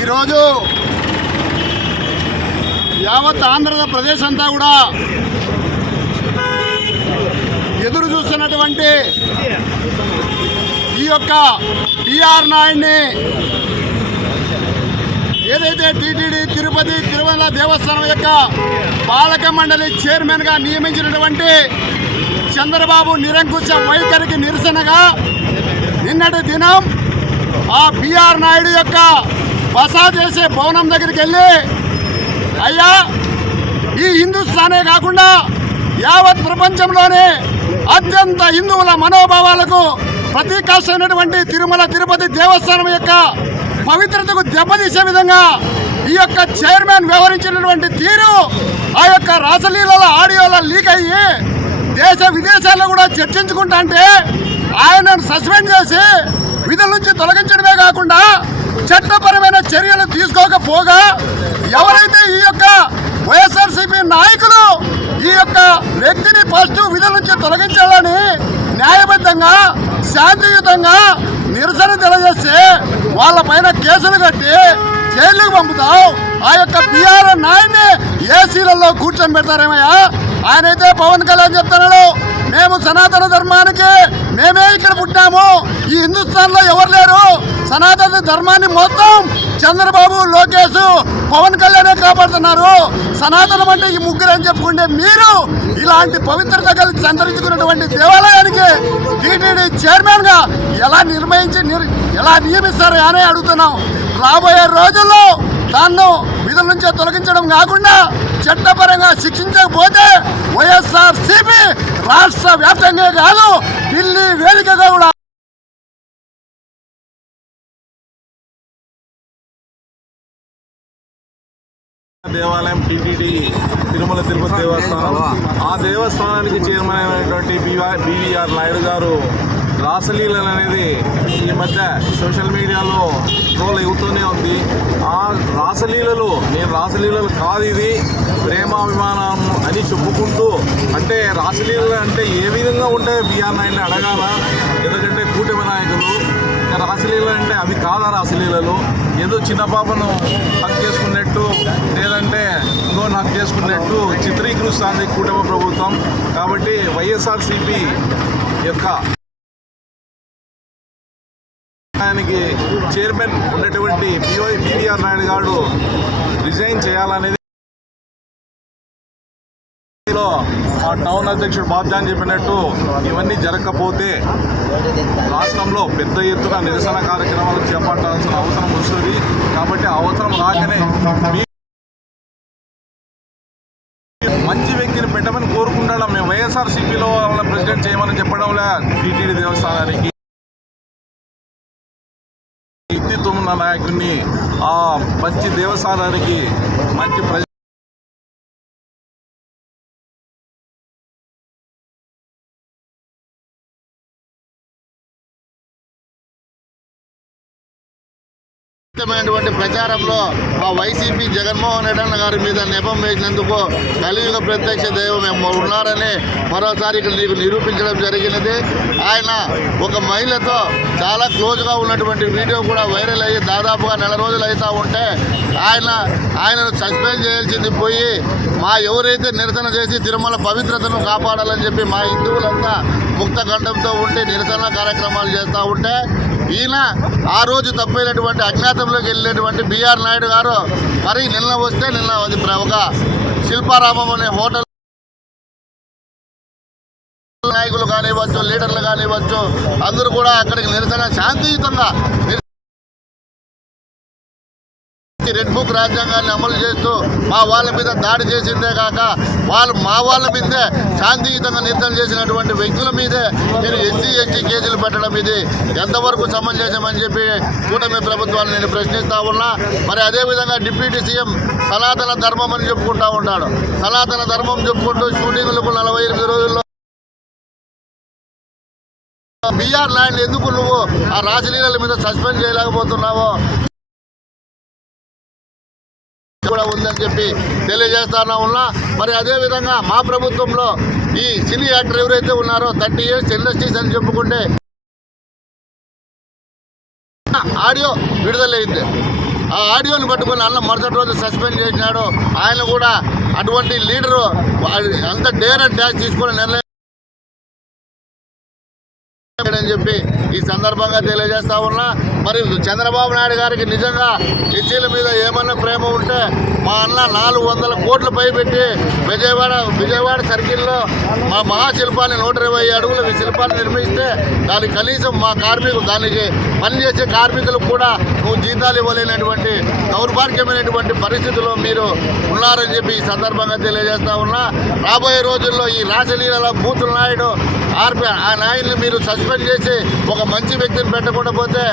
ఈరోజు యావత్ ఆంధ్రప్రదేశ్ అంతా కూడా ఎదురు చూస్తున్నటువంటి ఈ యొక్క పిఆర్ నాయుడిని ఏదైతే టీటీడీ తిరుపతి తిరుమల దేవస్థానం యొక్క పాలక మండలి చైర్మన్గా నియమించినటువంటి చంద్రబాబు నిరంకుశ వైఖరికి నిరసనగా నిన్నటి దినం ఆ పిఆర్ నాయుడు యొక్క బస చేసే భవనం దగ్గరికి వెళ్ళి, అయ్యా, ఈ హిందుస్థానే కాకుండా యావత్ ప్రపంచంలోనే అత్యంత హిందువుల మనోభావాలకు ప్రతీకాశమైనటువంటి తిరుమల తిరుపతి దేవస్థానం యొక్క పవిత్రతకు దెబ్బతీసే విధంగా ఈ యొక్క చైర్మన్ వ్యవహరించినటువంటి తీరు ఆ యొక్క రాసలీలల ఆడియోల లీక్ అయ్యి దేశ విదేశాల్లో కూడా చర్చించుకుంటా అంటే ఆయనను సస్పెండ్ చేసి విధుల నుంచి తొలగించడమే కాకుండా చట్టపరమైన చర్యలు తీసుకోకపోగా ఎవరైతే ఈ యొక్క వైఎస్ఆర్సీపీ నాయకులు ఈ యొక్క వ్యక్తిని ఫస్ట్ విధుల నుంచి తొలగించాలని న్యాయబద్ధంగా శాంతియుతంగా నిరసన తెలియజేస్తే వాళ్ళపైన కేసులు కట్టి జైలుకు పంపుతావు. ఆ యొక్క పిఆర్ నాయుడిని ఏసీలలో కూర్చొని పెడతారేమయ్యా? ఆయనైతే పవన్ కళ్యాణ్ చెప్తున్నాడు, మేము సనాతన ధర్మానికి మేమే ఇక్కడ పుట్టాము, ఈ హిందుస్థాన్లో ఎవరు లేరు, సనాతన ధర్మాన్ని మొత్తం చంద్రబాబు, లోకేష్, పవన్ కళ్యాణే కాపాడుతున్నారు, సనాతనం అంటే ఈ ముగ్గురు అని చెప్పుకుంటే మీరు ఇలాంటి పవిత్రత కలిసి సంతరించుకున్నటువంటి దేవాలయానికి టీటీడీ చైర్మన్గా ఎలా నియమిస్తారు అని అడుగుతున్నాం. రాబోయే రోజుల్లో తాను విధుల నుంచి తొలగించడం కాకుండా చట్టపరంగా శిక్షించకపోతే వైఎస్ఆర్సీపీ రాష్ట్ర వ్యాప్తంగా కాదు ఢిల్లీ వేదికగా కూడా దేవాలయం టీటీడీ తిరుమల తిరుపతి దేవస్థానం, ఆ దేవస్థానానికి చైర్మన్ అయినటువంటి బివిఆర్ నాయుడు గారు రాసలీలలు అనేది ఈ మధ్య సోషల్ మీడియాలో ట్రోల్ అవుతూనే ఉంది. ఆ రాసలీలలు కాదు, ఇది ప్రేమాభిమానం అని చెప్పుకుంటూ, అంటే రాసలీలలు అంటే ఏ విధంగా ఉంటాయో బిఆర్ నాయుడిని అడగాల. ఎందుకంటే కూటమి నాయకులు రాసలీలలు అంటే అవి కాదా రాసలీలలు? ఏదో చిన్న పాపను హక్ చేసుకున్నట్టు లేదంటే ఇంకో హక్ చేసుకున్నట్టు చిత్రీకరిస్తుంది కూటమి ప్రభుత్వం. కాబట్టి వైఎస్ఆర్సీపీ యొక్క ఆయనకి చైర్మన్ ఉన్నటువంటి బివిఆర్ నాయుడు గారు రిజైన్ చేయాలనేది ఆ టౌన్ అధ్యక్షుడు బాబ్జాన్ చెప్పినట్టు ఇవన్నీ జరగకపోతే రాష్ట్రంలో పెద్ద ఎత్తున నిరసన కార్యక్రమాలు చేపట్టాల్సిన అవసరం వస్తుంది. కాబట్టి ఆ అవసరం రాకనే మంచి వ్యక్తిని పెట్టమని కోరుకుంటాం. మేము వైఎస్ఆర్సీపీలో వాళ్ళ ప్రెసిడెంట్ చేయమని చెప్పడంలే టీటీడీ దేవస్థానానికి. వ్యక్తిత్వం ఉన్న నాయకుడిని ఆ మంచి దేవస్థానానికి మంచి ప్రచారంలో ఆ వైసీపీ జగన్మోహన్ రెడ్డి గారి మీద నెపం వేసినందుకు కలియుగ ప్రత్యక్ష దైవం ఉన్నారని మరోసారి ఇక్కడ నీకు నిరూపించడం జరిగినది. ఆయన ఒక మహిళతో చాలా క్లోజ్గా ఉన్నటువంటి వీడియో కూడా వైరల్ అయ్యి దాదాపుగా నెల రోజులు అవుతూ ఉంటే ఆయనను సస్పెండ్ చేయాల్సింది పోయి ఎవరైతే నిరసన చేసి తిరుమల పవిత్రతను కాపాడాలని చెప్పి మా హిందువులంతా ముక్త కంఠంతో ఉండి నిరసన కార్యక్రమాలు చేస్తూ ఉంటే ఈయన ఆ రోజు తప్పైనటువంటి అజ్ఞాతంలోకి వెళ్ళినటువంటి బిఆర్ నాయుడు గారు మరి నిన్న ఒక శిల్పారామం అనే హోటల్ నాయకులు కానివ్వచ్చు, లీడర్లు కానివ్వచ్చు, అందరూ కూడా అక్కడికి నిరసన శాంతియుతంగా రెడ్ బుక్ రాజ్యాంగాన్ని అమలు చేస్తూ మా వాళ్ళ మీద దాడి చేసిందే కాక మా వాళ్ళ మీదే శాంతియుతంగా నిరసన చేసినటువంటి వ్యక్తుల మీదే మీరు ఎస్సీ కేసులు పెట్టడం ఇది ఎంతవరకు సమంజసమని చెప్పి కూటమి ప్రభుత్వాన్ని నేను ప్రశ్నిస్తా ఉన్నా. మరి అదేవిధంగా డిప్యూటీ సీఎం సనాతన ధర్మం అని చెప్పుకుంటా ఉంటాడు. సనాతన ధర్మం చెప్పుకుంటూ షూటింగ్లకు 48 రోజుల్లో బిఆర్ నాయుడు ఎందుకు నువ్వు ఆ రాజలీలల మీద సస్పెండ్ చేయలేకపోతున్నావో కూడా ఉందని చెప్పి తెలియజేస్తా ఉన్నా. మరి అదేవిధంగా మా ప్రభుత్వంలో ఈ సినీ యాక్టర్ ఎవరైతే ఉన్నారో 30 years ఇండస్ట్రీస్ అని చెప్పుకుంటే ఆడియో విడుదలైంది. ఆ ఆడియోని పట్టుకొని అన్న మరుసటి రోజు సస్పెండ్ చేసినాడు. ఆయన కూడా అటువంటి లీడరు అంత డేర్ అండ్ డాష్ తీసుకుని నిర్ణయం అని చెప్పి ఈ సందర్భంగా తెలియజేస్తా ఉన్నా. మరి చంద్రబాబు నాయుడు గారికి నిజంగా ఎస్సీల మీద ఏమన్నా ప్రేమ ఉంటే మా అన్న 400 కోట్లు పైపెట్టి విజయవాడ సర్కిల్లో మా మహాశిల్పాన్ని 120 అడుగుల శిల్పాన్ని నిర్మిస్తే దానికి కనీసం మా దానికి పనిచేసే కార్మికులకు కూడా నువ్వు జీతాలు ఇవ్వలేనటువంటి దౌర్భాగ్యమైనటువంటి పరిస్థితుల్లో మీరు ఉన్నారని చెప్పి ఈ సందర్భంగా తెలియజేస్తా ఉన్నా. రాబోయే రోజుల్లో ఈ రాసలీల బూతుల నాయుడు ఆ నాయన్ని మీరు సస్పెండ్ చేసి ఒక మంచి వ్యక్తిని పెట్టకుండా పోతే